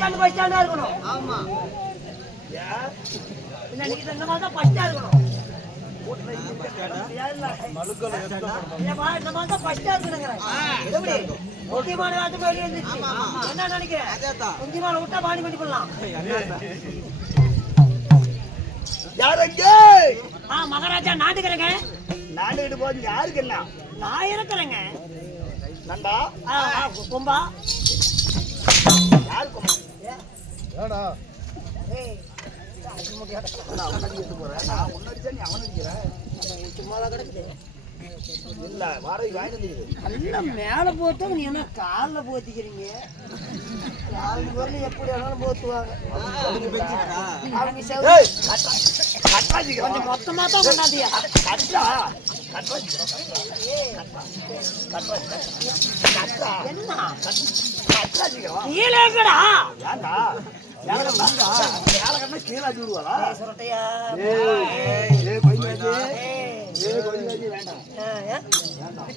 Bus ஸ்டாண்டா இருக்கணும். ஆமா இல்ல நீங்க இந்த மாதிரி தான் பஸ்டா இருக்கணும். முக்கியமான என்ன நினைக்கிறேன் முக்கியமான விட்டா பாணி பண்ணி பண்ணலாம். மகாராஜா நாட்டுக்கிறேங்க. நாட்டுக்கிட்டு போது யாருக்கு என்ன நான் இருக்கிறேங்க. நண்டா கும்பா யாரு கும்பா மேல போட்டோம் நீ என்ன கால போத்திக்கிறீங்க. எப்படி வேணாலும் போத்துவாங்க. கொஞ்சம் மொத்தமா தான் கொண்டாந்தியா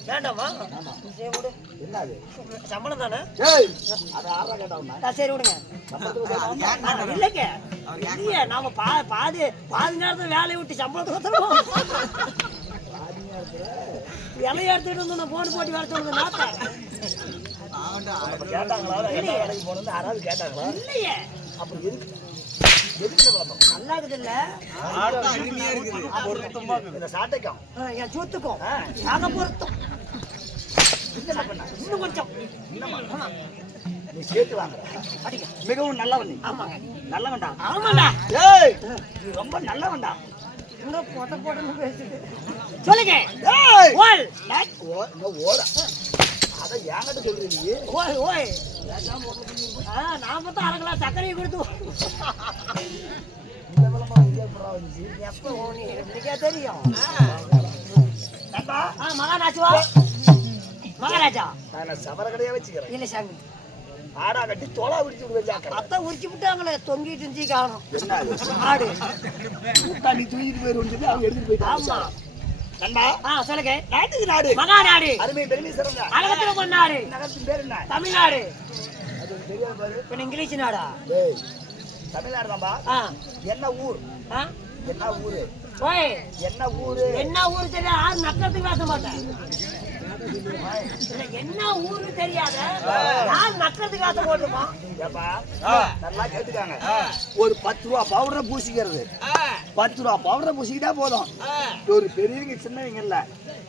வேண்டாமா சம்பளம் தானே சரி விடுங்க. இல்லைங்க இல்லையா நாம பாதி நேரத்துல வேலையை விட்டு சம்பளத்தை இலைய எடுத்துட்டு வந்து நான் போன் போட்டி வர சொல்லுங்க. இல்லையே நல்லா இருக்குது இல்ல என் சூத்துக்கும் ஆக பொருத்தம் இன்னும் கொஞ்சம் நீ சேர்த்து வாங்க. மிகவும் நல்லவன். ஆமாங்க நல்லவன்டா. ஆமாண்டா நீ ரொம்ப நல்லவன்டா. போட்ட போட்டு பேசிட்டு சொல்லுங்க. அத ஏங்கிட்ட சொல்றீங்க. ஓய் ஓய் நாம தான் அரை கிளாஸ் சர்க்கரையை கொடுத்து எப்ப இன்னைக்கே தெரியும். மகாராஜா மகாராஜா நான் சவர கடையா வச்சுக்கிறேன். இல்ல சாமி ஆடா கட்டி தோலா உரிச்சு விடுவேன். அத்தான் உரிச்சு விட்டாங்களே தொங்கிட்டு இருந்துச்சு காணும். என்ன ஆடு நீ தூக்கிட்டு போயிரு அவங்க எடுத்துட்டு போயிட்டாங்க. ஆமா நண்பா சொல்லுங்க. நாட்டுக்கு நாடு மகாநாடு அருமை பெருமை சிறந்த அழகத்துல கொண்டாடு நகரத்தின் பேர் என்ன? தமிழ்நாடு. அது தெரியாது பாரு. இப்ப இங்கிலீஷ் நாடா? தமிழ்நாடு தான்பா. என்ன ஊர்? என்ன ஊரு? ஓய் என்ன ஊரு? என்ன ஊரு தெரியாது. ஆறு நக்கத்துக்கு பேச மாட்டேன். என்ன ஊரு தெரியாத யார் நக்கத்துக்கு பேச போட்டுமா? நல்லா கேட்டுக்காங்க. ஒரு 10 ரூபா பவுடரை பூசிக்கிறது. 10 ரூபா பவுடரை பூசிக்கிட்டா போதும். ஒரு பெரியவங்க சின்னவங்க இல்ல.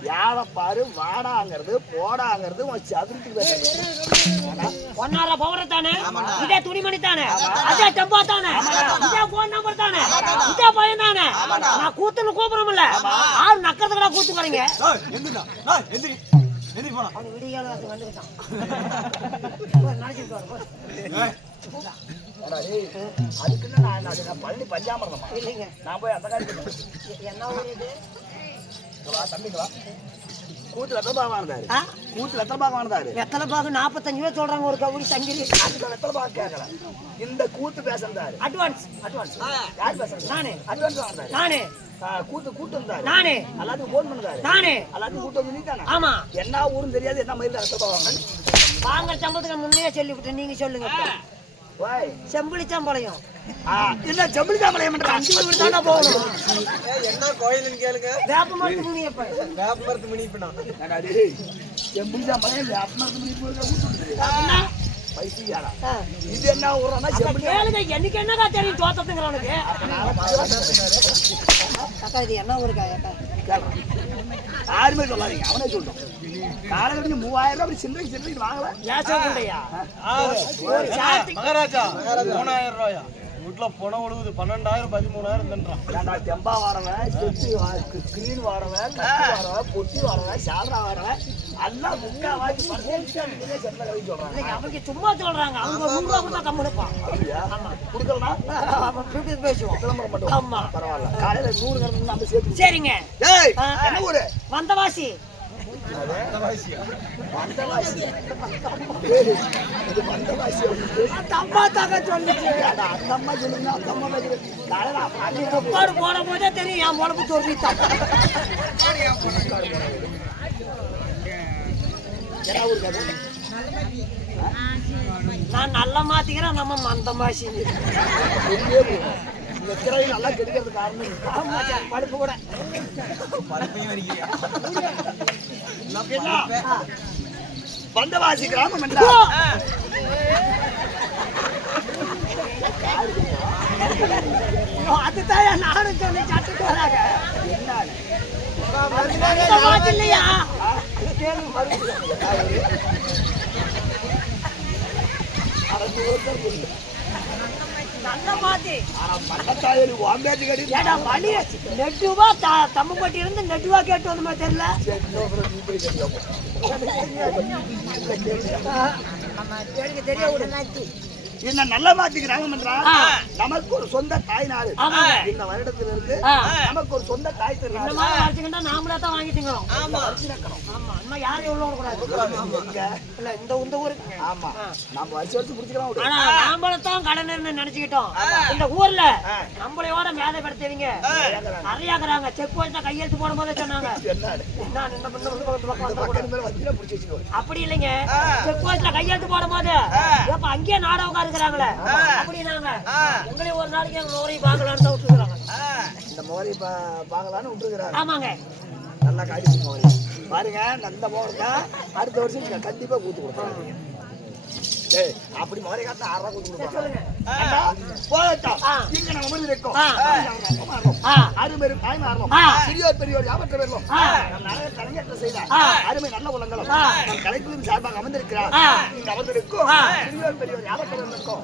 யார பாரு வாடாங்கிறது போடாங்கிறது சதுரத்துக்கு ஒன்னார பவுடர் தானே, இதே துணிமணி தானே, அதே டப்பா தானே, இதே போன் நம்பர் தானே, இதே பையன் தானே. நான் கூத்துன்னு கூப்பிடுறோம்ல ஆள் நக்கறதுக்கு கூத்து வரீங்க. அவன் விடிகால வந்துட்டான் அதுக்குன்னு நான் பழனி பஞ்சாமரம் இல்லைங்க. நான் போய் அந்த காலத்துல என்ன ஊர் இது? தம்பிங்களா கூத்துல எத்தனை பாகம் வாழ்ந்தாரு? கூத்துல எத்தனை பாகம் வாழ்ந்தாரு? எத்தனை பாகம்? 45 பேர் சொல்றாங்க ஒரு கவுரி சங்கிலி. அதுக்கு எத்தனை பாகம் கேட்கல. இந்த கூத்து பேசுறாரு. அட்வான்ஸ் யார் பேசுறாரு? நானே. அட்வான்ஸ் வாழ்ந்தாரு நானே. கூட்டு இருந்தாரு நானே. எல்லாத்துக்கும் போன் பண்ணாரு நானே. எல்லாத்துக்கும் கூட்டு வந்து நீதானே? ஆமா. என்ன ஊருன்னு தெரியாது. என்ன மயில எத்தனை பாவாங்க? வாங்க சம்பளத்துக்கு முன்னே சொல்லிவிட்டேன். நீங்க சொல்லுங்க. செம்புளி சம்பளையும் இல்ல செம்புளி சம்பளையும் 5 மணி தானே போகணும். என்ன கோயிலுன்னு கேளுங்க. வேப்ப மரத்து முனி. எப்ப வேப்ப மரத்து முனி? இப்ப செம்புளி சம்பளையும் வேப்ப மரத்து முனி பைசியாடா. இது என்ன ஊர்னா செம்புளி கேளுங்க. எனக்கு என்னக்கா தெரியும் தோத்தத்துங்கிறவனுக்கு. அக்கா இது என்ன ஊருக்கா? யாருமே சொல்லாதீங்க. அவனே சொல்றோம். காலகட்டத்துக்கு 3000 ரூபாய் சில்லறை வாங்கல. மகாராஜா 3000 ரூபாயா? வீட்டுல பணம் ஒழுகுது 12,000 13,000 தெம்பா வாரவன், ஸ்கிரீன் வாரவன், பொட்டி வாரவன், சாலரா வாரவன் எல்லாம் முக்கா வாங்கி சொல்றாங்க. அவங்க சும்மா சொல்றாங்க. அவங்க 100 ரூபா கொடுத்தா கம்முனுப்பான். கொடுக்கலாம் பேசுவோம். விளம்பரம் மட்டும். ஆமா பரவாயில்ல. காலையில 100 கணக்கு நம்ம சேர்த்து. சரிங்க. என்ன ஊரு? வந்தவாசி. போன போதே தெரியும் என் முளப்பு சொல்லித்தான். நான் நல்லா மாத்திக்கிறேன், நம்ம மந்தமா செஞ்சு. இந்த திரையை நல்லா கெடுக்கிறது காரணம் ஆமா சார், படுப்பு கூட. வந்தவாசி கிராமம் என்றால் அதுதான் நானும் சொல்லி சட்டுட்டு வராங்க. என்ன இல்லையா நல்ல மாத்தி மண்டத்தாயலி வாம்பேட்டி கடி ஏடா வழி நெட்டுவா தம்மப்பட்டி இருந்து நெட்டுவா கேட்டு வந்த மாதிரி தெரியல. எனக்கு தெரிய விடுனாச்சு. என்ன நல்ல மாத்தி கிராமம் என்றால் நமக்கு ஒரு சொந்த தாய் நாடு. இந்த வருடத்திலிருந்து நமக்கு ஒரு சொந்த தாய் இந்த மாதிரி வச்சுக்கிட்டா நாமளே தான் வாங்கிட்டீங்க. ஆமா ஆமா, நம்ம யாரையும் உள்ள விடக்கூடாது. இல்ல இந்த ஊருக்கு ஆமா நம்ம வருஷம் புடிச்சுக்கலாம். ஆனா நாமளத்தான் கடன்னு நினைச்சுக்கிட்டோம். இந்த ஊர்ல நம்மளையோட மேதைப்படுத்துவீங்க நிறையாக்குறாங்க. செக் போயிட்டா கையெழுத்து போடும் போதே சொன்னாங்க. அப்படி இல்லைங்க, செக் போயிட்டா கையெழுத்து போடும் போது இப்ப அங்கேயே நாடகம் இருக்கிறாங்களே அப்படின்னாங்க. எங்களையும் ஒரு நாளைக்கு எங்க மோரையும் பார்க்கலான்னு விட்டுருக்காங்க. இந்த மோரை பார்க்கலான்னு விட்டுருக்காங்க. ஆமாங்க, நல்லா காட்டி மோரை பாருங்க. அந்த மோரை தான் அடுத்த வருஷம் கண்டிப்பா கூத்து கொடுப்பாங்க. அப்படி மோரை காட்ட 6 ரூபா கூத்து கொடுப்பாங்க. இங்க நம்ம வந்து இருக்கோம். அருமை தாய் மாறணும். சிறியோர் பெரியோர் யாவற்ற பேரும் நிறைய கலைஞர்கள் செய்தார். அருமை நல்ல உலங்களும் கலைக்குழுவின் சார்பாக அமர்ந்திருக்கிறார். இங்க அமர்ந்திருக்கும் சிறியோர் பெரியோர் யாவற்ற பேருக்கும்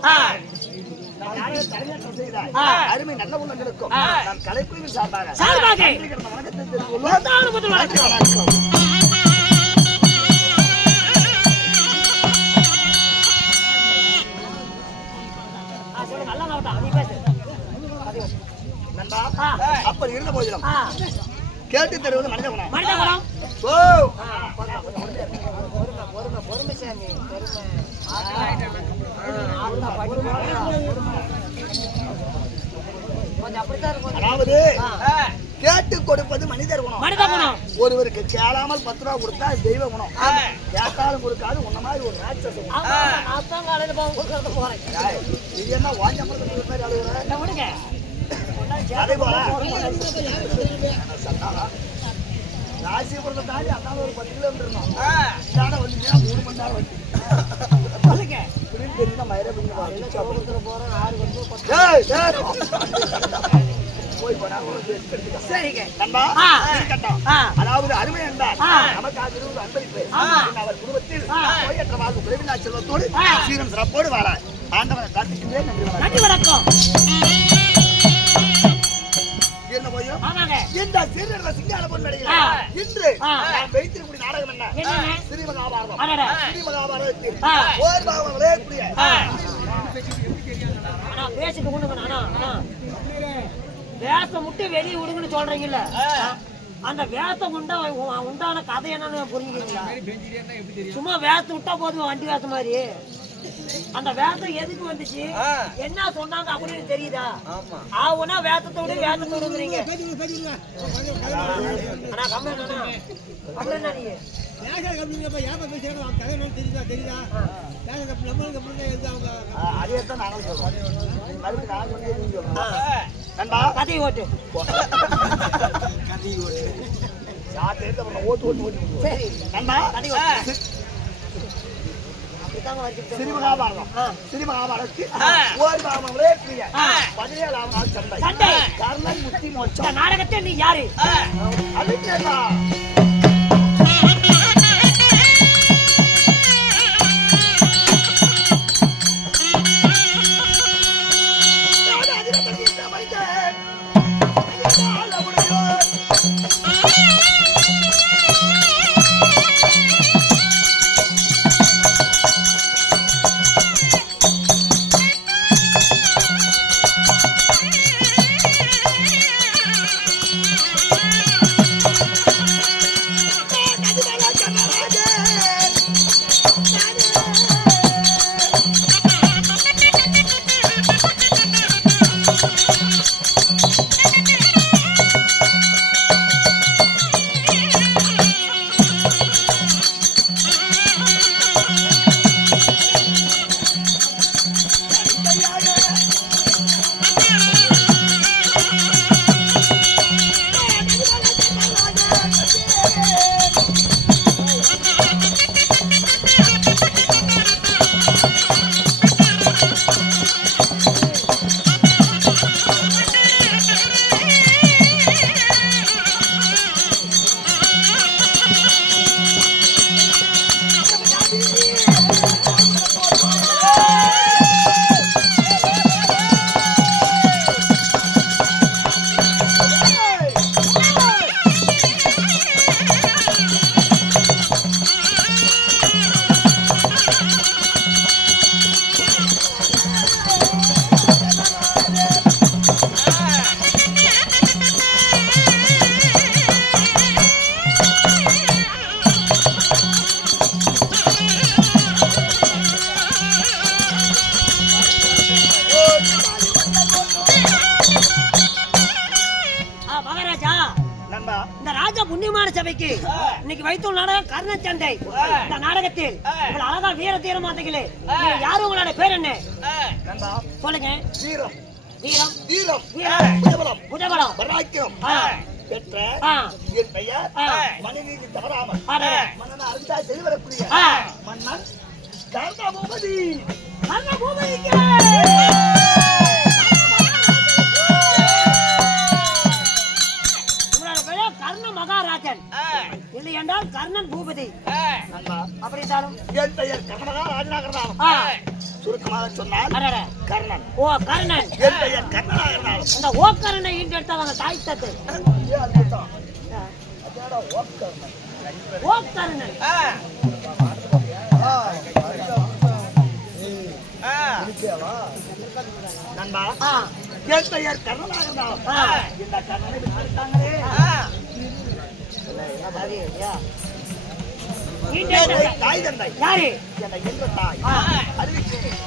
அருமை நல்ல உள்ளங்களுக்கும் நான் கலைக்குழுவின் சார்பாக வணக்கத்தை தெரிவித்துள்ளோம். அப்படி இருந்த போதிலும் கேட்டு தருவது மனித குணம். அதாவது கேட்டு கொடுப்பது மனிதர் குணம். ஒருவருக்கு கேளாமல் 10 ரூபா கொடுத்தா தெய்வ குணம். கேட்டாலும் கொடுக்காது உன்ன மாதிரி ஒரு ராட்சச குணம். இது என்ன வாஞ்சம்பரத்து மாதிரி அழுகுற அதே போல ராசிபுரத்தை தாண்டி அந்தாலும் ஒரு 10 கிலோமீட்டர் இருந்தோம். வண்டினா 3 மணி நேரம் வண்டி தெரியுதா மயிரை போய் போனா அதாவது அருமை என்றால் நமக்காக இருபது அன்பளிப்பு. அவர் குடும்பத்தில் நோயற்ற வாழ்வு குறைவில்லா செல்வத்தோடு சீரம் சிறப்போடு வாழ ஆண்டவனை காத்துக்கின்றேன். நன்றி வணக்கம். இந்த சீரக சிங்கார பொன்மேடையில் இன்று நாம் வைத்திருக்கக்கூடிய நாடகம் என்ன? ஸ்ரீமகாபாரதம். ஸ்ரீமகாபாரதத்தில் ஓர் பாகம் விளையக்கூடிய வேஷம் முட்டி வெளியே விடுங்கன்னு சொல்றீங்கல்ல, அந்த வேஷம் உண்டான கதை என்னன்னு புரிஞ்சுக்கிறீங்களா? சும்மா வேஷம் விட்டா போதும், வண்டி வேஷம் மாதிரி. அந்த வேஷம் எதுக்கு வந்துச்சு, என்ன சொன்னாங்க அப்படின்னு தெரியுதா? ஆவுனா வேஷத்தோடு வேஷத்தோடுங்கிறீங்க. அதேதான் நாங்களும் சொல்றோம். கதை ஓட்டு ஓட்டு ஓட்டு ஓட்டு சரி நண்பா. கதை ஓட்டு சிறுமகாபாரதம். சிறுமகாபாரதத்தில் ஓர் பாகம் 17ஆம் நாள் சண்டை. கர்ணன் முத்தி மோட்சம். நாடகத்தை நீ யாரு? அபிநேதா. புண்ணியமான சபைக்கு இன்னைக்கு வைத்துள்ள நாடகம் கர்ணன் சண்டை. இந்த நாடகத்தில் உங்கள் அழகா வீர தீர மாத்தீங்களே, யாரும் உங்களோட பேர் என்ன சொல்லுங்க? வீரம் வீரம் வீரம் வீரம் புஜபலம் புஜபலம் பராக்கிரம் பெற்ற என் பெயர் மனைவிக்கு தவறாமல் மன்னன் அருந்தா செல்வரக்கூடிய மன்னன் கர்ணபூபதி. கர்ணபூபதிக்கு உங்களோட பெயர் கர்ண மகாராஜன் இல்லை என்றால் கர்ணன் பூபதி. அப்படி இருந்தாலும் என் பெயர் கர்ணகா ராஜனாகர்தாலும் சுருக்கமாக சொன்னால் கர்ணன். ஓ கர்ணன். என் பெயர் கர்ணனாகர்தாலும் அந்த ஓ கர்ணனை ஈண்டு எடுத்தாங்க தாய் தத்து. ஓ கர்ணன் நண்பா என் பெயர் கர்ணனாகர்தாலும் இந்த கர்ணனை விட்டாங்களே தாய் தந்தை யாரு என்னை என்ற தாய் அறிவிக்கிறேன்.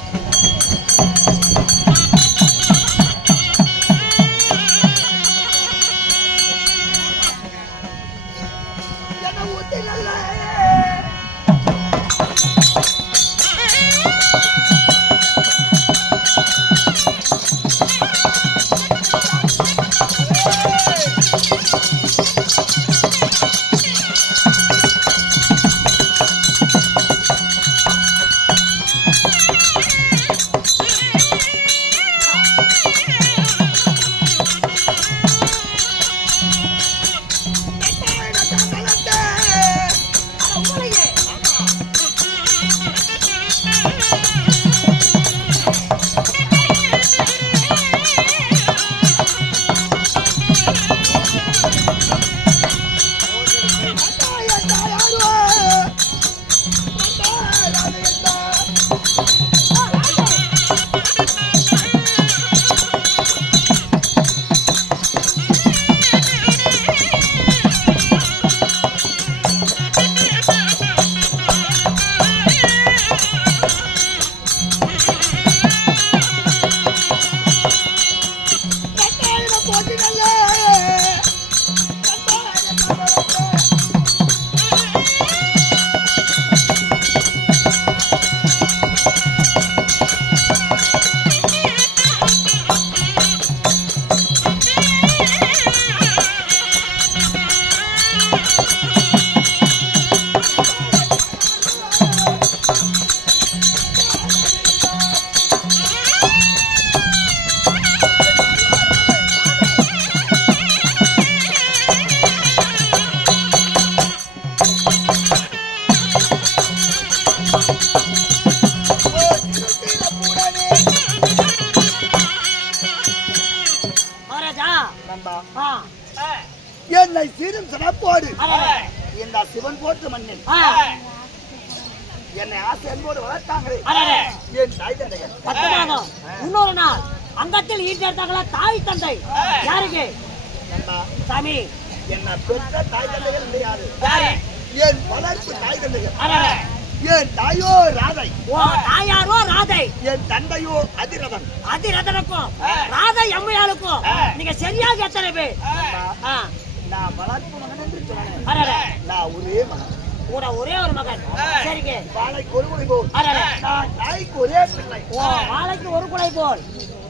என்னை சீரும் சிறப்போடு இந்த சிவன் போற்று மண்ணில் என்னை ஆசை என்போடு வளர்த்தாங்களே என் தாய் தந்தைகள். இன்னொரு நாள் அங்கத்தில் ஈட்டெடுத்தாங்களா தாய் தந்தை யாருக்கு சாமி? என்ன பெற்ற தாய் தந்தைகள் கிடையாது, என் வளர்ப்பு தாய் தந்தைகள். என் தாயோ ராதை. ஓ தாயாரோ ராதை. என் தந்தையோ அதிரதன். அதிரதனுக்கும் ராதை அம்மையாளுக்கும் நீங்க சரியாக எத்தனை பேர்? நான் வளர்ப்பு மகன் என்று சொன்னேன். நான் ஒரே மகன், கூட ஒரே ஒரு மகன். சரிங்க. வாழைக்கு ஒரு குலை போல் நான் தாய்க்கு ஒரே பிள்ளை. ஓ வாழைக்கு ஒரு குலை போல்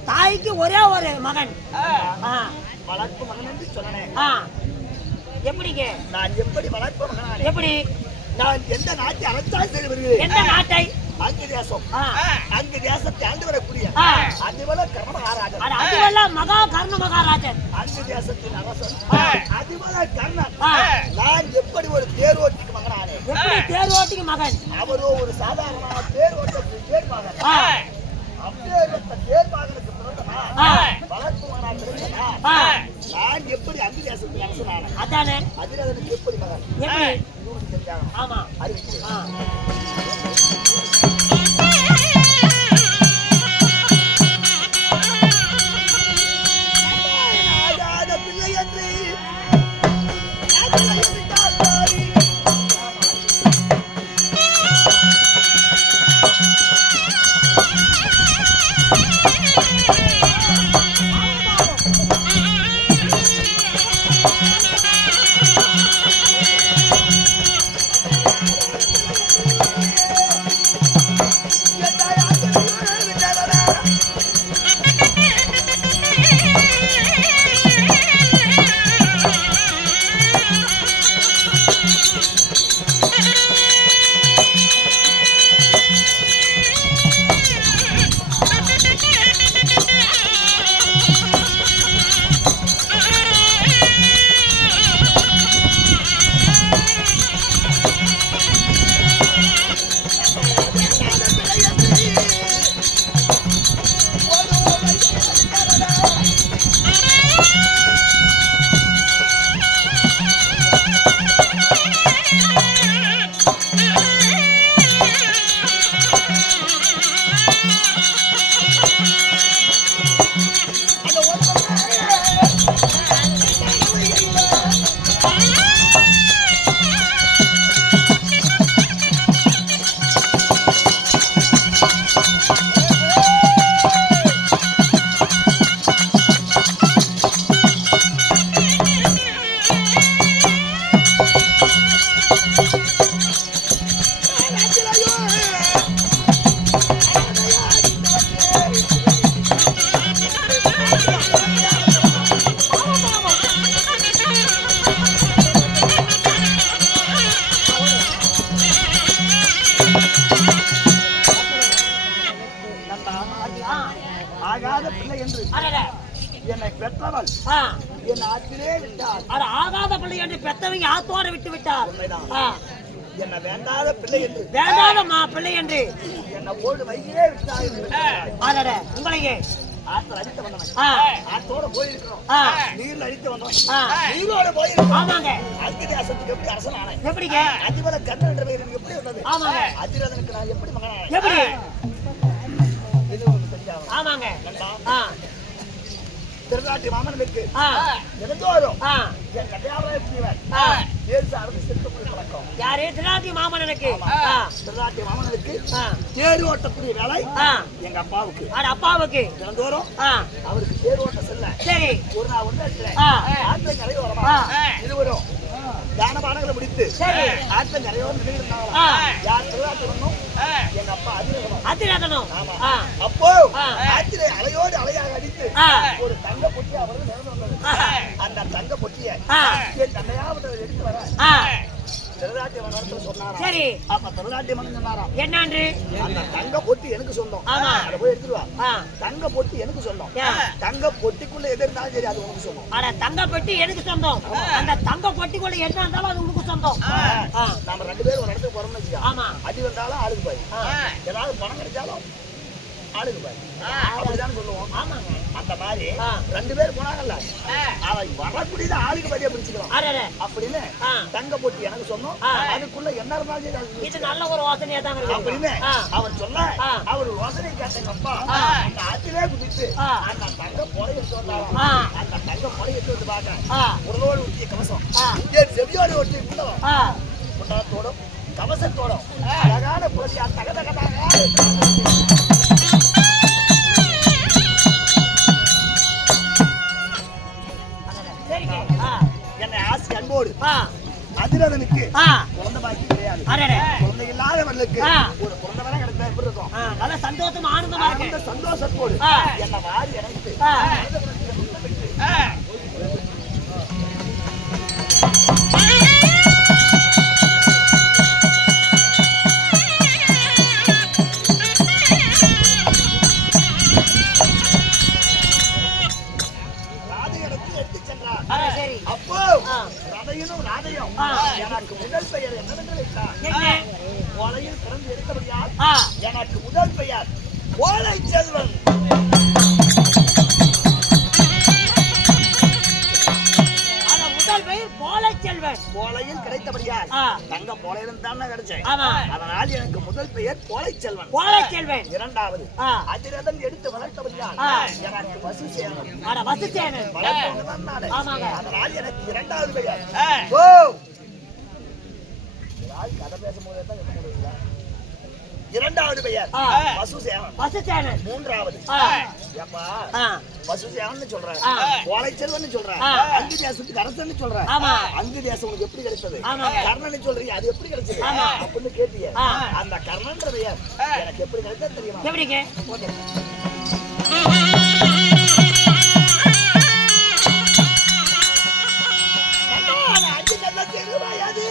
தாய்க்கு ஒரே ஒரு மகன். வளர்ப்பு மகன் என்று சொன்னேன். எப்படிங்க? நான் எப்படி வளர்ப்பு மகன்? எப்படி? நான் எந்த நாட்டை அரசாங்கம் செய்து வருகிறேன்? எந்த நாட்டை? அங்கு தேசம். அங்கு தேசத்தை ஆண்டு வரக்கூடிய அதிபல கர்ண மகாராஜன். அதிபல மகா கர்ண மகாராஜன். அங்கு தேசத்தின் அரசன் அதிபல கர்ணன். நான் எப்படி ஒரு தேரோட்டிக்கு மகனானே? எப்படி தேரோட்டிக்கு மகன்? அவரோ ஒரு சாதாரண தேரோட்டத்துக்கு தேர் மகன். அப்பேற்பட்ட தேர் மகனுக்கு பிறந்தனா வளர்ப்பு மகனா பிறந்தனா நான் எப்படி அங்கு தேசத்தின் அரசனான? அதானே அதிரதனுக்கு எப்படி மகன்? எப்படி? ஆமா அறிவிக்கிறேன். பிள்ளை என்று ஆகாத பிள்ளை என்று அடடே. என்னை பெற்றவள் ஆ. என் ஆற்றிலே விட்டாள். அட ஆகாத பிள்ளை என்று பெத்தவங்க ஆத்தோட விட்டு விட்டார். உண்மைதான். ஆ. என்னை வேண்டாத பிள்ளை என்று வேண்டாத பிள்ளை என்று என்னை ஓடு வைக்கிறே விட்டாள் என்று அடடே. உங்களுக்கு ஆற்றில் அடித்து வந்தவன். ஆ. ஆற்றோட போயிருக்கிறோம். ஆ. நீர்ல அடித்து வந்தவன். ஆ. நீரோட போயிருக்கிறோம். ஆமாங்க. அத்தியாசத்துக்கு எப்படி அரசன் ஆனேன்? எப்படிங்க? அதிபல கண்ணன் என்ற பெயர் எனக்கு எப்படி வந்தது? ஆமாங்க. அதிரதனுக்கு நான் எப்படி மகனானேன்? எப்படி? இது உங்களுக்கு தெரியாது. ஆமாங்க. நண்பா, ஆ. திருநாட்டி மாமனுக்கு ஆ. தினந்தோறும் ஆ. என் கல்யாணம் புரிவர் ஆ. தேர்ச்சி அரசு செலுத்தக்கூடிய பழக்கம். யாரு? திராட்சை மாமனனுக்கு. ஆ. திருநாட்டி மாமனுக்கு ஆ. தேர் ஓட்டக்கூடிய வேலை ஆ. எங்க அப்பாவுக்கு. அட அப்பாவுக்கு. தினந்தோறும் ஆ. அவருக்கு தேர் ஓட்ட செல்ல சரி. ஒரு நாள் ஒன்று இடத்துல ஆ. ஆற்றை கரை ஓரமா ஆ. இருவரும் தானபானங்களை முடித்து சரி. ஆற்றை கரையோரம் நின்றுஇருந்தாங்க. ஆ. யார் திருநாட்டி வரணும்? எங்க அப்பா அதிரதம். அதிரதனம். ஆமா. ஆ. அப்போ ஆ. ஆற்றிலே அலையோடு அலையாக அடித்து ஆ. ஒரு தங்க பொட்டி அவருக்கு நிறந்து வந்தது. ஆ. அந்த தங்க பொட்டியை ஆ. என் தன்னையாவது எடுத்து வர ஆ. திருநாட்டிய மன்னத்தில் சொன்னாராம். சரி. அப்ப திருநாட்டிய மன்னன் சொன்னாராம், என்னன்று? அந்த தங்க பொட்டி எனக்கு சொந்தம். ஆமா. அதை போய் எடுத்துட்டு வா. ஆ. தங்க பொட்டி எனக்கு சொந்தம். ஆ. தங்க பொட்டிக்குள்ள எது இருந்தாலும் சரி அது உனக்கு சொந்தம். அட தங்க பெட்டி எனக்கு சொந்தம். அந்த தங்க பெட்டிக்குள்ள என்ன இருந்தாலும் அது உனக்கு சொந்தம். ஆ. நாம ரெண்டு பேரும் ஒரு இடத்துக்கு போறோம்னு வச்சுக்கோ. ஆமா. அடி வந்தாலும் ஆளுக்கு பாய். ஏதாவது பணம் கிடைச்சாலும் ஆளுக்கு பாய். அப்படிதான் சொல்லுவோம். ஆமாங்க. அந்த மாதிரி ஆ. ரெண்டு பேர் போனாங்கல்ல, அவன் வரக்கூடியது ஆளுக்கு பாதியா பிரிச்சுக்கலாம் அடடே. அப்படின்னு. ஆ. தங்க பொட்டி எனக்கு சொன்னோம். ஆ. அதுக்குள்ள என்ன இருந்தாலும் சரி அது இது பிரிச்சுக்கலாம் நல்ல ஒரு வாசனையா தாங்க அப்படின்னு இருக்கு. ஆ. அவன் சொல்ல ஆ. அவர் யோசனை கேட்டங்க அப்பா ஆ. அந்த ஆற்றிலே குதித்து ஆ. அந்த தங்க பொலை எடுத்து வந்தாலும் ஆ. அந்த தங்க பொலை எடுத்து வந்து பார்க்க ஆ. உடலோடு ஊட்டிய கவசம் ஆ. என் செவியோடு ஒட்டிய குண்டலம் ஆ. குண்டலத்தோடும் கவசத்தோடும் அழகான புரட்சியா தகதகதாக சரிங்க. ஆ. என்னை ஆசி அன்போடு ஆ. அதிரதனுக்கு ஆ. குழந்தை பாக்கி கிடையாது. அடடே. குழந்தை இல்லாதவர்களுக்கு ஆ. ஒரு குழந்தை வேலை கிடைச்சா எப்படி இருக்கும்? ஆ. நல்ல சந்தோஷமா ஆனந்தமா இருக்கு. அந்த சந்தோஷத்தோடு ஆ. என்னை வாரி இணைத்து ஆ. ராதையிடத்தில் எடுத்து சென்றார். அட சரி. அப்போ ஆ. ரதையனும் ராதையும் ஆ. எனக்கு முதல் பெயர் என்னவென்று வைத்தார். என்ன? கோலையில் பிறந்து எடுத்தபடியால் ஆ. எனக்கு முதல் பெயர் கோலை செல்வன். அட முதல் பெயர் கோலை செல்வன். கோலையில் கிடைத்தபடியால் ஆ. தங்க கோலையிலும் தான் கிடைச்சேன். ஆமா. அதனால் எனக்கு முதல் பெயர் கோலை செல்வன். கோலை செல்வன். இரண்டாவது ஆ. அதிரதன் எடுத்து வளர்த்தபடியால் ஆ. எனக்கு பசு சேவன். அட வசுச்சேனன். வளர்த்தவங்கதான் நானு. ஆமாங்க. அதனால் எனக்கு இரண்டாவது பெயர் ஓ யார் கதை பேசும்போதே தான் என்ன பண்ணுவீங்களா? இரண்டாவது பெயர் ஆ. பசு சேவன். வசுச்சேனன். மூன்றாவது ஆ. ஏப்பா ஆ. பசு சேவன் சொல்றேன், ஆ. கோலை செல்வன் சொல்றேன், ஆ. அங்கு தேசத்துக்கு அரசன் சொல்றேன். ஆமா. அங்கு தேசம் உனக்கு எப்படி கிடைச்சது? ஆமாங்க. கர்ணன் சொல்றீங்க, அது எப்படி கிடைச்சது ஆமா. அப்படின்னு கேட்டிய. ஆ. அந்த கர்ணன்ற பெயர் எனக்கு எப்படி கிடைச்சது தெரியுமா? எப்படிங்க? ஓகே. கண்ணான அஞ்சு நல்ல திருவயது. திருவயது.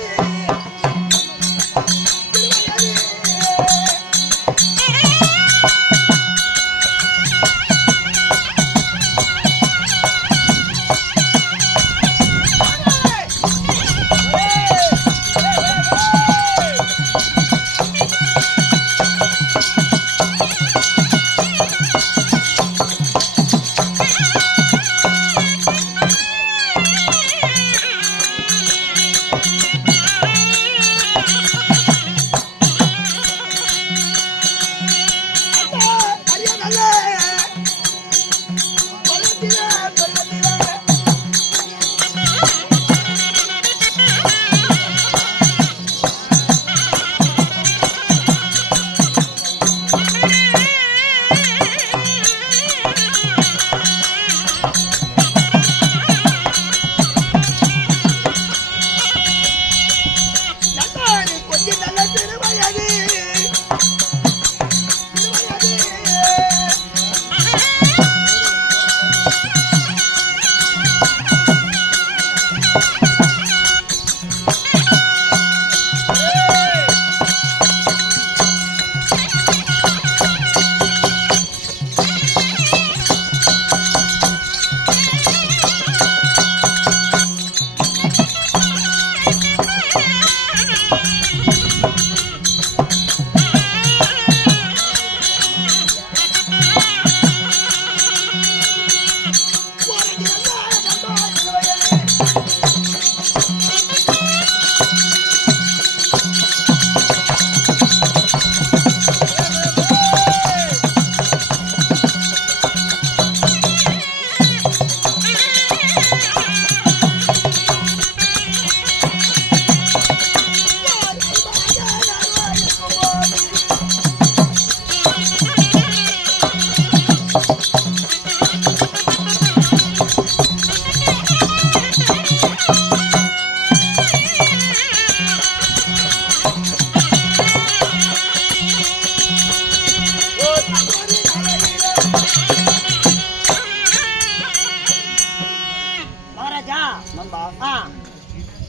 மகாராஜா நண்பா ஆ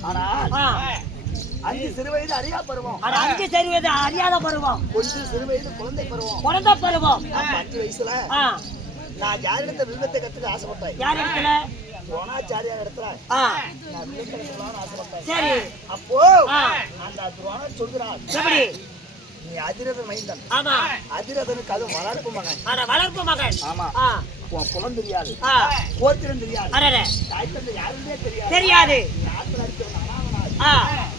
ஆனா ஆ 5 சிறு வயது அறியா பருவம், அட 5 சரிவது அறியாத பருவம், கொஞ்சம் சிறு வயது குழந்தை பருவம். குழந்தை பருவம். அப்ப 5 வயசுல ஆ நான் யாரிடத்த விருந்தத்தை கத்துக்க ஆசைப்பட்டேன். யார் இடத்துல? துரோணாச்சாரியார் இடத்துல ஆ நான் விருந்தத்தை கத்துக்கலாம்னு ஆசைப்பட்டேன். சரி. அப்போ ஆ அந்த துரோணர் சொல்கிறார், எப்படி? நீ அதிரதன் மைந்தன், ஆமா. அதிரதனுக்கு அது வளர்ப்பு மகன். அட வளர்ப்பு மகன். ஆமா. ஆ உன் குலம் தெரியாது, ஆ கோத்திரம் தெரியாது, அரடே தாய் தந்தை யாருன்னே தெரியாது. தெரியாது. நாட்டுல இருக்கிற அனாவனாய் ஆ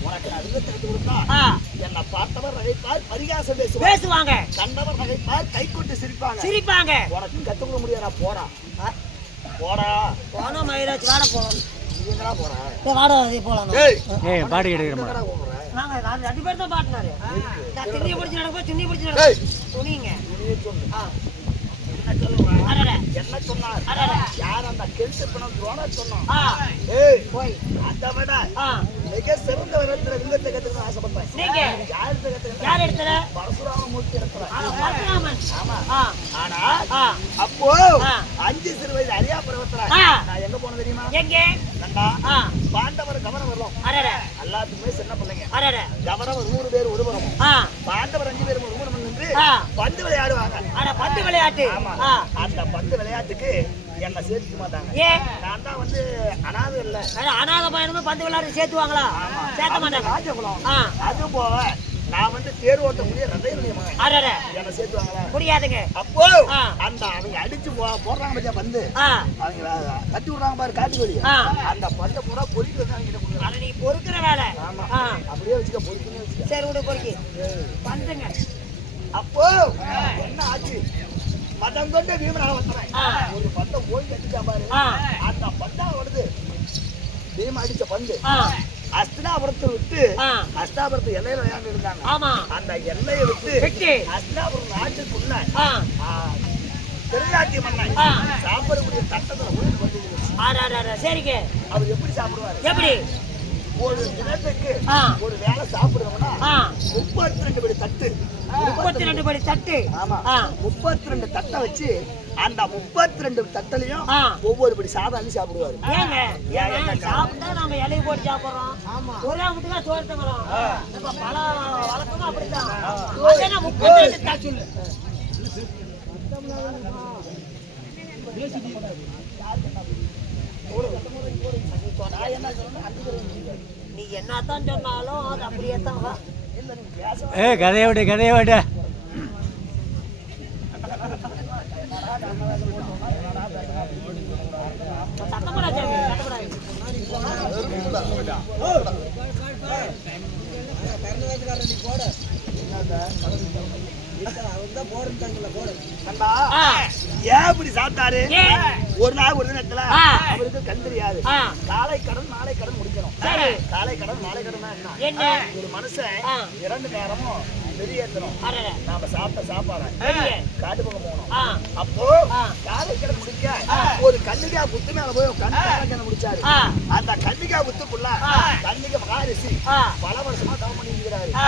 உனக்கு நான் விருந்தத்தை கத்து கொடுத்தா ஆ என்னை பார்த்தவர் நகைப்பார், பரிகாசம் பேசுவார், பேசுவாங்க, கண்டவர் நகைப்பார், கை கொண்டு சிரிப்பாங்க. சிரிப்பாங்க. உனக்கு கத்து கொடுக்க முடியாதா? போடா போடா. போனா மயிலாச்சு வாட போலாம். நீ எங்கடா போற? வாட போலாம். ஏய் பாடி எடுக்கிறேன் எங்கடா போற? நாங்க 2 பேர் தான் பாட்டினாரு. நான் திண்ணிய பிடிச்சி நடக்கும், திண்ணிய பிடிச்சி ஏய் நடக்கும். துணிங்க. நீ சொல்லு. ஆ என்ன சொல்லுவா? அரடே என்ன சொன்னார்? அரடே யார் அந்த கெழுத்து பணம் துரோணர் சொன்னான். ஆ ஏய் போய் அதை விட ஆ மிக சிறந்த விதத்துல விருந்தத்தை கத்துக்கணும்னு ஆசைப்பட்டேன். நீங்க யாருக்கு கத்துக்கணும்? யார் இடத்துல? பரசுராமமூர்த்தி இடத்துல. பரசுராமன். ஆமா. ஆ ஆனா ஆ அப்போ ஆ 5 சிறு வயது அறியா பருவத்துல ஆ நான் எங்க போன தெரியுமா? எங்க? நண்டா ஆ பாண்டவர் கவரவரும் அரடே எல்லாத்துக்குமே சின்ன பிள்ளைங்க. அரடே கவரவர் 100 பேர் ஒரு புறமும், ஆ பாண்டவர் 5 பேரும் ஒரு புறமும் நின்று ஆ பந்து விளையாடுவாங்க. அட பந்து விளையாட்டு. ஆமா. ஆ அந்த பந்து விளையாட்டுக்கு என்ன சேர்த்துக்க மாட்டாங்க. ஏ நான் தான் வந்து அனாதை இல்ல, அட அநாத பையனுமே பந்து விளையாட்டு சேர்த்துவாங்களா? சேர்க்க மாட்டாங்க. ராஜகுலம். ஆ அது போக நான் வந்து தேர் ஓட்டக்கூடிய ரதையுடைய மகன். அரடே என்ன சேர்த்துவாங்களா? முடியாதுங்க. அப்போ ஆ. அந்த அவங்க அடிச்சு போடுறாங்க பத்தியா பந்து, ஆ அவங்க கட்டி விடுறாங்க பாரு காட்டு வழி, ஆ அந்த பந்தை பூரா பொறுக்கி வந்து அவங்க கிட்ட கொடுக்குறாங்க. அட நீ பொறுக்கிற வேலை. ஆமா. ஆ அப்படியே வச்சுக்க, பொறுக்குன்னு வச்சுக்க. சரி விடு பொறுக்கி பந்துங்க. அப்போ என்ன ஆச்சு? மதம் கொண்ட பீமனாக வந்தவன் ஆ. ஒரு பந்தை போய் கட்டிச்சா பாரு. ஆ அந்த பந்தா வருது, பீம அடிச்ச பந்து ஆ அஸ்தினாபுரத்தை விட்டு ஆ அஸ்தினாபுரத்து எல்லையில விளையாண்டு இருந்தாங்க. ஆமா அந்த எல்லையை விட்டு விட்டு அஸ்தினாபுரம் நாட்டுக்குள்ள ஆ திருநாட்டிய மன்னன் ஆ. சாப்பிடக்கூடிய தட்டத்துல உயிர் வந்து ஆ சரிங்க. அவர் எப்படி சாப்பிடுவாரு? எப்படி? ஒரு தினத்துக்கு ஆ ஒரு வேளை சாப்பிடுறோம்னா ஆ 32 படி தட்டு. 32 படி தட்டு. ஆமா. ஆ 32 தட்டை வச்சு அந்த 32 தட்டுலயும் ஆ ஒவ்வொரு படி சாதம் அள்ளி சாப்பிடுவாரு. ஏங்க ஏங்க சாப்பிட்டா நாம இலையை போட்டு சாப்பிடுறோம். ஒரே முட்டுக்கா சோறு தங்குறோம். இப்ப பல வழக்கமும் அப்படித்தான். அதே 32 தட்டு. நான் என்ன சொல்றேன்? நீ என்னத்தான் சொன்னாலும் அது அப்படியே தான் வா. இல்ல நீங்க பேச கதையை விடு சத்தப்படா சாமி, சத்தப்படாது. கண்டா ஆ ஏன் இப்படி சாப்பிட்டாரு? ஏன்? ஒரு நாள் ஒரு தினத்துல ஆ. அவருக்கு கண் தெரியாது. ஆ காலை கடன் மாலை கடன் முடிக்கணும். சரி. காலை கடன் மாலை கடன் என்ன? என்ன? ஒரு மனுஷன் ஆ 2 நேரமும் வெளியேற்றணும். அரடே நாம சாப்பிட்ட சாப்பாடு வெளியே. காட்டு பக்கம் போகணும். ஆ அப்போ ஆ. காலை கடன் முடிக்க ஒரு கன்னிகா புத்து மேல போய் கண்ணு முடிச்சாரு. ஆ அந்த கன்னிகா புத்துக்குள்ள ஆ. கன்னிகா மகாரிஷி ஆ பல வருஷமா தவம் பண்ணி இருக்கிறாரு. ஆ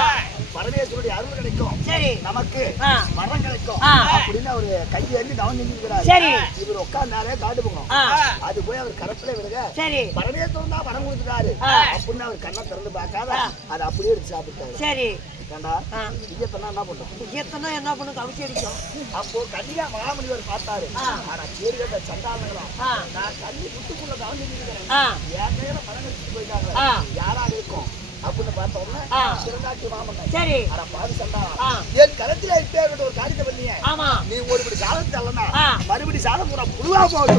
பரமேஸ்வருடைய அருள் கிடைக்கும், சரி. நமக்கு ஆ மரம் கிடைக்கும் ஆ. அப்படின்னு அவரு கையேந்தி தவம் செஞ்சிருக்கிறாரு. சரி. இவர் உட்கார்ந்தாலே காட்டு போகணும். ஆ அது போய் அவர் கரத்துல விடுங்க, சரி பரமேஸ்வரன் தான் வரம் கொடுத்துட்டாரு ஆ. அப்படின்னு அவர் கண்ணை திறந்து பார்க்காத ஆ. அதை அப்படியே எடுத்து சாப்பிட்டாரு. சரி. ஏண்டா ஆ ஐயத்தனா என்ன பண்றோம்? எத்தனை என்ன பண்ணு கவிச்சு அடிக்கும். அப்போ கன்னிகா மகாமுனிவர் பார்த்தாரு. ஆ. ஆனா பேரு கேட்ட சண்டாளங்களா, ஆ நான் கன்னி புத்துக்குள்ள கவனம் செஞ்சிருக்கிறேன், ஆ என் நேரம் பணம் எடுத்துட்டு போயிட்டாங்க, ஆ. யாராக இருக்கும் அப்படின்னு பார்த்த உடனே ஆ. திருநாட்டி மாமன்னன் சரி. ஆனா பாரு சண்டாளா, ஆ என் கருத்துல இப்பேற்பட்ட ஒரு காரியத்தை பண்ணிய, ஆமா நீ ஒருபடி சாதம் தள்ளனா ஆ. மறுபடி சாதம் பூரா புழுவா போகுது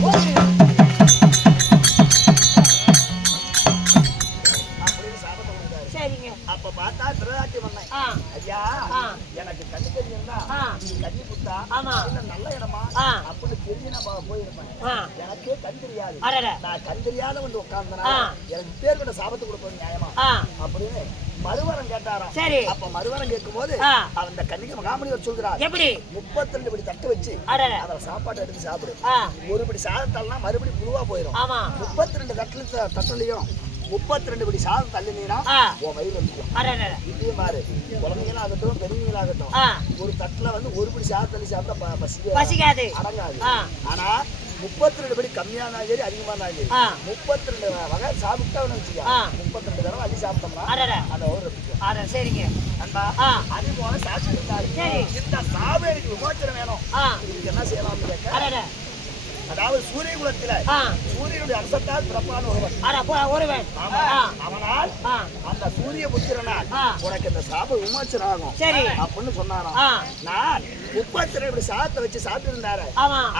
அப்படின்னு சாபத்தை கொடுத்தாரு. சரிங்க. அப்ப பார்த்தா திருநாட்டி மன்னன், ஆ ஐயா ஆ. எனக்கு கண்ணு தெரியும்னா ஆ கண்ணி புத்தா ஆமா இல்ல நல்ல இடமா ஆ அப்படின்னு தெரிஞ்சு நான் போயிருப்பேன். ஆ எனக்கே கண் தெரியாது, அரடே நான் கண் தெரியாத வந்து உட்கார்ந்தனா ஆ. எனக்கு பேர்கிட்ட சாபத்து கொடுப்பது நியாயமா ஆ அப்படின்னு மறுவரம் கேட்டாராம். சரி. அப்ப மறுவரம் கேட்கும் போது ஆ அந்த கன்னிகை மகாமுனிவர் சொல்கிறார், எப்படி? 32 படி தட்டு வச்சு அரடே அதில் சாப்பாடு எடுத்து சாப்பிடு. ஆ ஒரு படி சாதத்தால்னா மறுபடி புழுவா போயிடும். ஆமா 32 தட்டுலையும் 32 படி சாதம் தள்ளினீனா உன் வயிறு வந்துடும். அடடே. இதே மாதிரி குழந்தைங்களாகட்டும் பெரியவங்களாகட்டும் ஒரு தட்டுல வந்து ஒரு படி சாதம் தள்ளி சாப்பிட்டா பசிக்காது, அடங்காது. ஆனா 32 படி கம்மியானாலும் சரி அதிகமா இருந்தாலும் சரி 32 வகை சாப்பிட்டா வச்சுக்க 32 தடவை அள்ளி சாப்பிட்டோம்னா அந்த ஒரு அட சரிங்க அண்ணா அது போல சாட்சி இருந்தாரு. இந்த சாவு எனக்கு விமோச்சனம் வேணும், இதுக்கு என்ன செய்யலாம்னு கேட்க, அதாவது சூரிய குலத்தில சூரியனுடைய அம்சத்தால் பிறப்பான ஒருவன் அவனால் அந்த சூரிய புத்திரனால் உனக்கு இந்த சாப விமோச்சனம் ஆகும் அப்படின்னு சொன்னாராம். நான் 32 சாதத்தை வச்சு சாப்பிட்டு இருந்தாரு.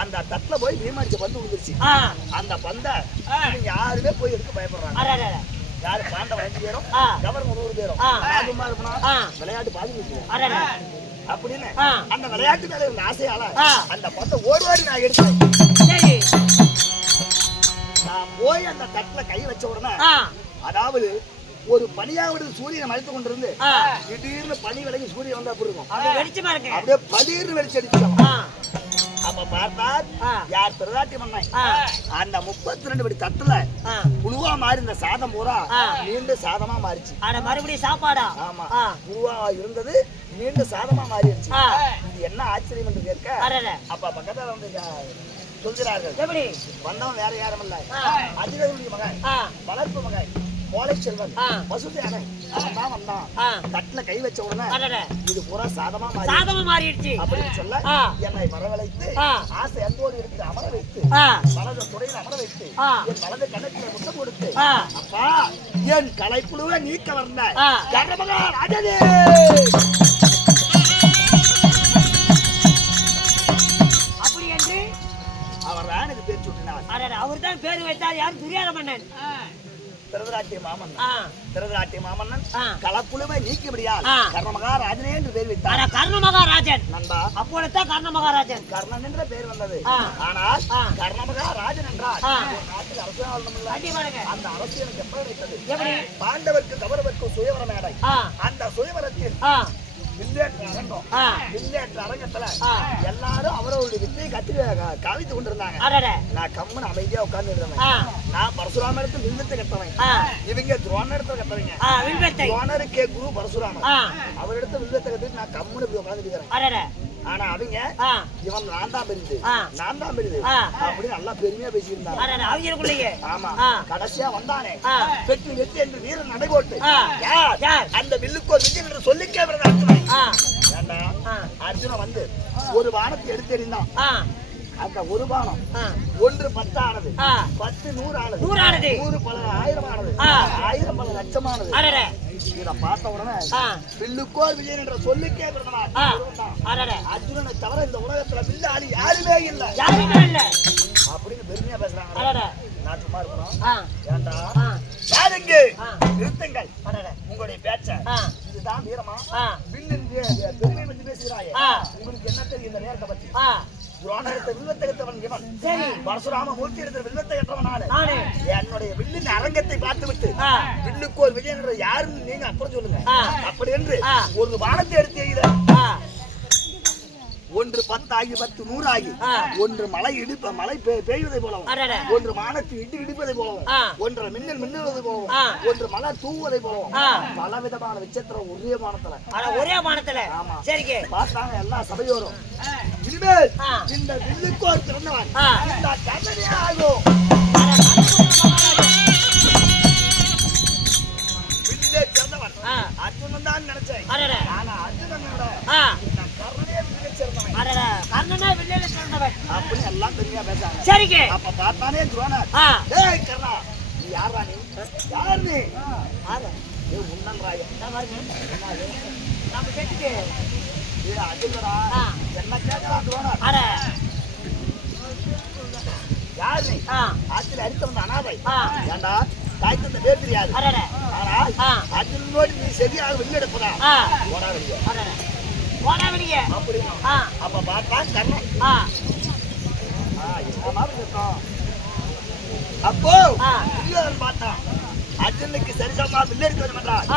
அந்த தட்டுல போய் பீமாடிச்ச பந்து விழுந்துருச்சு. அந்த பந்தை யாருமே போய் எடுக்க பயப்படுறாங்க. யாரு பாண்டவ 5 பேரும் கவர்னர் 100 பேரும் சும்மா இருக்கணும், விளையாட்டு பாதி அப்படின்னு அந்த விளையாட்டு மேல இருந்த ஆசையால அந்த பந்தை ஓடி நான் எடுத்தேன். நான் போய் அந்த தட்டுல கை வச்ச உடனே அதாவது ஒரு பனியாவது சூரியனை மறைத்து கொண்டிருந்து திடீர்னு பனி விலகி சூரியன் வந்தா அப்படி இருக்கும், அப்படியே பதீர்னு வெளிச்சு அடிச்சோம். அப்ப பார்த்தா யார் பிரதாட்டி மன்னன் அந்த 32 படி தட்டுல புழுவா மாறி இந்த சாதம் பூரா நீண்ட சாதமா மாறிச்சு. மறுபடியும் சாப்பாடா? ஆமா, புழுவா இருந்தது நீண்ட சாதமா மாறிடுச்சு. இது என்ன ஆச்சரியம் என்று கேட்க அப்ப பக்கத்துல வந்து சொல்கிறார்கள், வந்தவன் வேற யாரும் இல்ல, அதிரருடைய மகன், வளர்ப்பு மகன், கோலை செல்வன், வசுதேவனை அவன் தான் வந்தான். தட்டுல கை வச்ச உடனே இது பூரா சாதமா மாறிடுச்சு அப்படின்னு சொல்ல என்னை வரவழைத்து ஆசை அன்போடு எடுத்து அமர வைத்து வலது துறையில் அமர வைத்து என் வலது கணக்கில் முத்தம் கொடுத்து, அப்பா என் கலைப்புழுவை நீக்க வந்த கர்மகா ராஜனே அப்படி என்று அவர் தான் எனக்கு பேர் சுட்டினார். அவர் தான் பேர் வைத்தார். யார்? துரியோதன மன்னன். திருதராட்டிய மாமன்னன் களப்புழுவை நீக்கிபடியால் கர்ணமகாராஜனே என்று பேர் வைத்தார். கர்ணமகாராஜன் நண்பா, அப்பொழுதுதான் கர்ணமகாராஜன் கர்ணன் என்ற பெயர் வந்தது. ஆனால் கர்ணமகாராஜன் என்றால் நாட்டுக்கு அரசு, அந்த அரசு எனக்கு எப்ப கிடைத்தது? பாண்டவருக்கு கௌரவருக்கு சுயவர மேடை, அந்த சுயவரத்தில் அரங்கத்துல எல்லாரும் அவரவருடைய வித்தையை கத்து காவித்து கொண்டிருந்தாங்க. நான் கம்மன் அமைதியா உட்கார்ந்து இருந்தேன். நான் பரசுராம இடத்துல வில்வத்தை கட்டவன், இவங்க துரோண இடத்துல கட்டவங்க. துரோணருக்கே குரு பரசுராமன், அவர் இடத்துல வில்வத்தை கட்டிட்டு நான் கம்மன் இப்படி உட்கார்ந்து இருக்கிறேன். ஆனா அவங்க இவன் நான் தான் பெரிது அப்படின்னு நல்லா பெருமையா பேசியிருந்தாங்க. ஆமா, கடைசியா வந்தானே வெற்றி வெற்றி என்று வீரன் நடைபோட்டு அந்த வில்லுக்கு ஒரு விஜய் என்று சொல்லிக்கே அர்ஜுன வந்து ஒரு வானத்தை எடுத்து எறிந்தான். அந்த ஒரு பானம் 1 10 ஆனது, 10 100 ஆனது, 100 பல 1000 ஆனது, 1000 பல லட்சமானது. இதை பார்த்த உடனே வில்லுக்கோர் விஜயன் என்ற சொல்லுக்கே அர்ஜுனனை தவிர இந்த உலகத்துல வில்லாளி யாருமே இல்லை அப்படின்னு பெருமையா பேசுறாங்க. நான் சும்மா இருக்கணும், ஏண்டா யாருங்க நிறுத்துங்கள் உங்களுடைய பேச்ச, இதுதான் வீரமா? வில்லு பெருமை பற்றி பேசுகிறாயே, உங்களுக்கு என்ன தெரியும் இந்த நேரத்தை பற்றி? துரோணத்தை வில்வத்தை கட்டவன் இவன், பரசுராம மூர்த்தி எடுத்த வில்வத்தை கட்டவன் நானு. என்னுடைய வில்லின் அரங்கத்தை பார்த்து விட்டு வில்லுக்கு ஒரு விஜயன் யாருன்னு நீங்க அப்புறம் சொல்லுங்க. அப்படி என்று ஒரு வானத்தை எடுத்து எய்த 1 10 ஆகி 10 100 ஆகி, 1 மலை பெய்வதை போலவும், 1 மானத்து இடிப்பதை போலவும், 1 மின்னல் மின்னுவதை போலவும், 1 மலை தூவுவதை போலவும் பல விதமான விசித்திரம் ஒரே மானத்துல பார்த்தாங்க எல்லா சபையோரும். இனிமேல் இந்த வில்லுக்கோர் திறந்தவன் இந்த கண்ணனே ஆகும். வில்லே திறந்தவன் அர்ஜுனன் தான் நினைச்சேன். ஆனா அர்ஜுனனோட அப்படின்னு எல்லாம் பெருமையா பேசாங்க. அப்ப பார்த்தானே துரோணர், ஏய் கர்ணா நீ யாரா? நீ யார்? நீ உன்னன் ராயம் நம்ம கேட்டுக்கு அர்ஜுனரா என்ன கேட்கலாம் துரோணர்? யார் நீ? ஆட்சியில் அடித்து வந்த அனாதை, ஏண்டா தாய் தந்த பேர் தெரியாது. ஆனால் அர்ஜுனோடு நீ சரியாக வெளியெடுப்பதா? அப்ப பார்த்தா கர்ணன் அப்போ பார்த்தான் அர்ஜுனுக்கு சரிசமா வில்லேற்க வேண்டும் என்றால்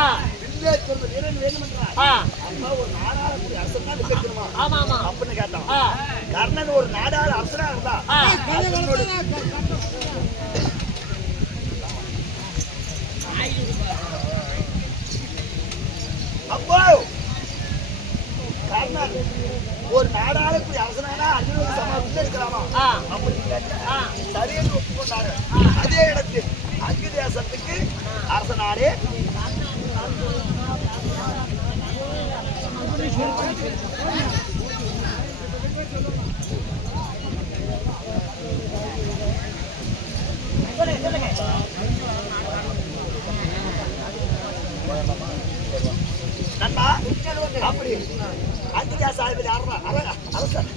வில்லேற்கிறது வீரன் வேண்டும் என்றால் ஒரு நாடாளக்கூடிய அரசன் தான் வில்லேற்கணுமா அப்படின்னு கேட்டான். கர்ணன் ஒரு நாடாள அரசனா இருந்தா அப்போ கர்ணன் ஒரு நாடாளுக்கு அரசனானா அர்ஜுனுக்கு சமம் இருக்கலாமா? அப்படி கேட்டா சரின்னு ஒப்புக்கொண்டாரு. அதே இடத்தில் அங்கு தேசத்துக்கு அரசனாரே நண்பா அப்படி அங்கிதாசாதிபதி அரசன்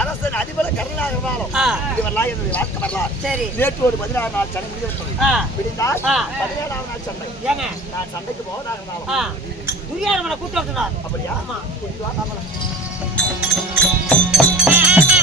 அரசன் அதிபல கருணாக இருந்தாலும் இதுவெல்லாம் என்னுடைய வாழ்க்கை வரலாறு. சரி. நேற்று ஒரு 16 நாள் சண்டை முடிவு விடிந்தால் 17ஆவது நாள் சண்டை. ஏங்க நான் சண்டைக்கு போவதாக இருந்தாலும் துரியாரமனை கூட்டு வந்தார். அப்படியா? ஆமா. கூட்டிட்டு வா, நாம